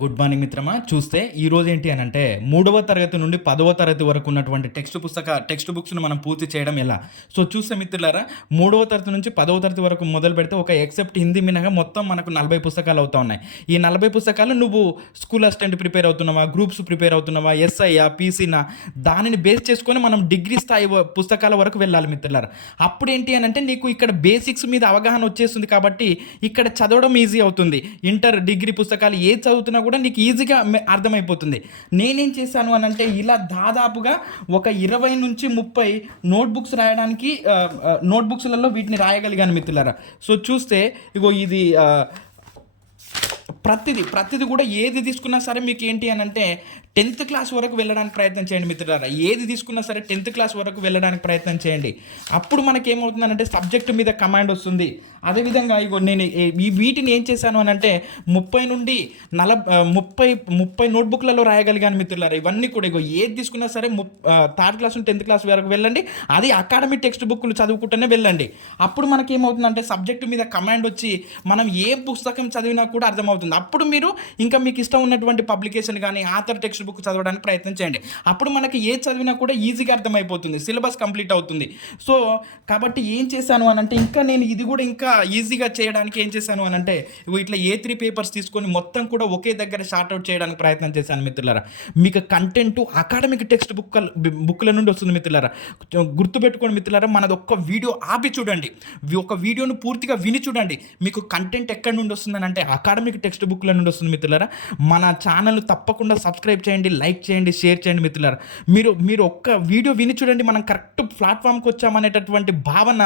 Good morning మిత్రమా. చూస్తే ఈరోజు ఏంటి అనంటే, మూడవ తరగతి నుండి 10వ తరగతి వరకు ఉన్నటువంటి టెక్స్ట్ బుక్స్‌ను మనం పూర్తి చేయడం ఎలా? సో, చూస్తే మిత్రులారా, మూడవ తరగతి నుంచి 10వ తరగతి వరకు మొదలుపెడితే ఒక ఎక్సెప్ట్ హిందీ మినహా మొత్తం మనకు 40 పుస్తకాలు అవుతా ఉన్నాయి. ఈ 40 పుస్తకాలు నువ్వు స్కూల్ అసిస్టెంట్ ప్రిపేర్ అవుతున్నావా? గ్రూప్స్ ప్రిపేర్ అవుతున్నావా? ఎస్ఐయా? పీసీనా? దానిని బేస్ చేసుకొని మనం డిగ్రీ స్థాయి పుస్తకాల వరకు వెళ్ళాలి మిత్రులారా. అప్పుడేంటి అనంటే, నీకు ఇక్కడ బేసిక్స్ మీద అవగాహన వచ్చేస్తుంది కాబట్టి, ఇక్కడ చదవడం ఈజీ అవుతుంది. ఇంటర్, డిగ్రీ పుస్తకాలు ఏది చదువుతున్నా కూడా నీకు ఈజీగా అర్థమైపోతుంది. నేనేం చేశాను అనంటే, ఇలా దాదాపుగా ఒక 20-30 నోట్‌బుక్స్ రాయడానికి నోట్‌బుక్స్‌లలో వీటిని రాయగలిగాను మిత్రులారా. సో, చూస్తే ఇగో ఇది ప్రతిది కూడా ఏది తీసుకున్నా సరే మీకేంటి అనంటే 10th క్లాస్ వరకు వెళ్ళడానికి ప్రయత్నం చేయండి మిత్రులారా. ఏది తీసుకున్నా సరే 10th క్లాస్ వరకు వెళ్ళడానికి ప్రయత్నం చేయండి. అప్పుడు మనకేమవుతుందనంటే సబ్జెక్ట్ మీద కమాండ్ వస్తుంది. అదేవిధంగా ఇగో నేను వీటిని ఏం చేశాను అనంటే 30 నుండి 30 నోట్‌బుక్‌లలో రాయగలిగాను మిత్రులారా. ఇవన్నీ కూడా ఇగో ఏది తీసుకున్నా సరే 3rd క్లాస్ నుండి 10th క్లాస్ వరకు వెళ్ళండి. అది అకాడమిక్ టెక్స్ట్ బుక్‌లు చదువుకుంటూనే వెళ్ళండి. అప్పుడు మనకేమవుతుందంటే సబ్జెక్ట్ మీద కమాండ్ వచ్చి మనం ఏ పుస్తకం చదివినా కూడా అర్థమవుతుంది. అప్పుడు మీరు ఇంకా మీకు ఇష్టం ఉన్నటువంటి పబ్లికేషన్ కానీ ఆథర్ టెక్స్ట్ బుక్ చదవడానికి ప్రయత్నం చేయండి. అప్పుడు మనకి ఏ చదివినా కూడా ఈజీగా అర్థమైపోతుంది. సిలబస్ కంప్లీట్ అవుతుంది. సో, కాబట్టి ఏం చేశాను అనంటే, ఇంకా నేను ఇది కూడా ఇంకా ఈజీగా చేయడానికి ఏం చేశాను అనంటే, ఇట్లా A3 పేపర్స్ తీసుకొని మొత్తం కూడా ఒకే దగ్గర షార్ట్అవుట్ చేయడానికి ప్రయత్నం చేశాను మిత్రులారా. మీకు కంటెంట్ అకాడమిక్ టెక్స్ట్ బుక్ల నుండి వస్తుంది మిత్రులారా. గుర్తుపెట్టుకోండి మిత్రులారా, మనది ఒక్క వీడియో ఆపి చూడండి. ఒక వీడియోను పూర్తిగా విని చూడండి. మీకు కంటెంట్ ఎక్కడి నుండి వస్తుందని అంటే అకాడమిక్ టెక్స్ట్ బుక్ల నుండి వస్తుంది మిత్రులారా. మన ఛానల్ తప్పకుండా సబ్స్క్రైబ్ చేయండి, లైక్ చేయండి, షేర్ చేయండి మిత్రులారా. మీరు ఒక్క వీడియో విని చూడండి. మనం కరెక్ట్ ప్లాట్ఫామ్కి వచ్చామనేటటువంటి భావన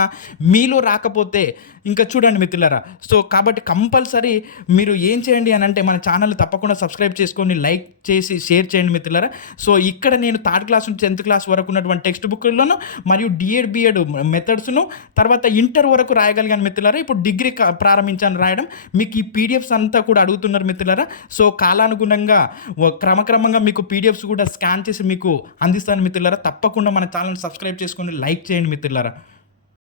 మీలో రాకపోతే ఇంకా చూడండి మిత్రులారా. సో, కాబట్టి కంపల్సరీ మీరు ఏం చేయండి అని అంటే, మన ఛానల్ తప్పకుండా సబ్స్క్రైబ్ చేసుకొని లైక్ చేసి షేర్ చేయండి మిత్రులారా. సో, ఇక్కడ నేను 3rd క్లాస్ నుంచి 10th క్లాస్ వరకు ఉన్నటువంటి టెక్స్ట్ బుక్లను మరియు డిఎడ్ బిఎడ్ మెథడ్స్ను తర్వాత ఇంటర్ వరకు రాయగలిగాను మిత్రులారా. ఇప్పుడు డిగ్రీ ప్రారంభించాను రాయడం. మీకు ఈ పీడిఎఫ్స్ అంతా కూడా అడుగుతున్నారు మిత్రులారా. సో, కాలానుగుణంగా క్రమక్రమంగా మీకు పీడిఎఫ్స్ కూడా స్కాన్ చేసి మీకు అందిస్తాను మిత్రులారా. తప్పకుండా మన ఛానల్ సబ్స్క్రైబ్ చేసుకొని లైక్ చేయండి మిత్రులారా.